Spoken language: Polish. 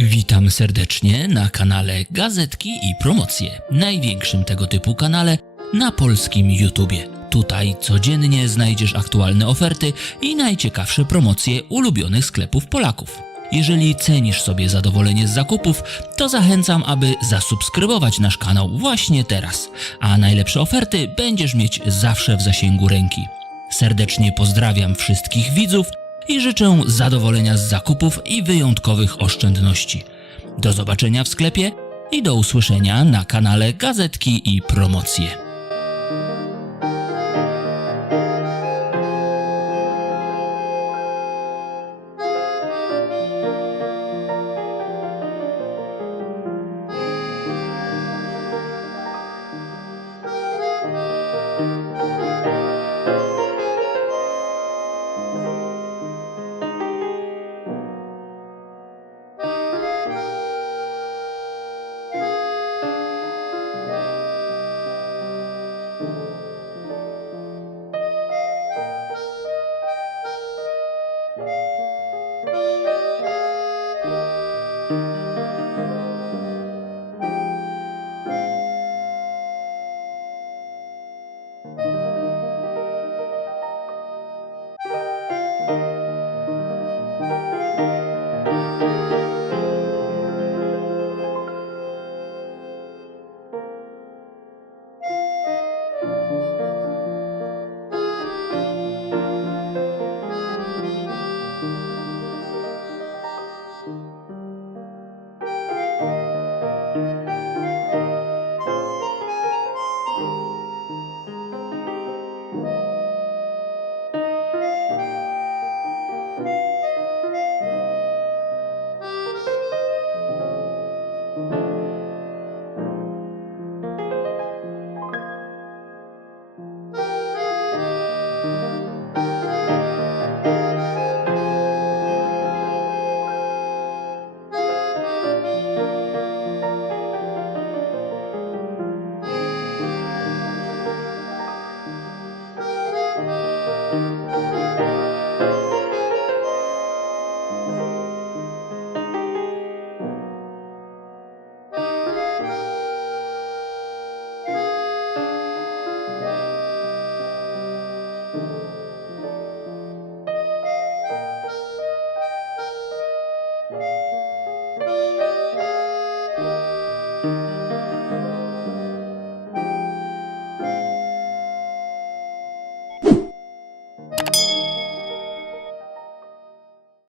Witam serdecznie na kanale Gazetki i Promocje, największym tego typu kanale na polskim YouTubie. Tutaj codziennie znajdziesz aktualne oferty i najciekawsze promocje ulubionych sklepów Polaków. Jeżeli cenisz sobie zadowolenie z zakupów, to zachęcam, aby zasubskrybować nasz kanał właśnie teraz, a najlepsze oferty będziesz mieć zawsze w zasięgu ręki. Serdecznie pozdrawiam wszystkich widzów i życzę zadowolenia z zakupów i wyjątkowych oszczędności. Do zobaczenia w sklepie i do usłyszenia na kanale Gazetki i Promocje.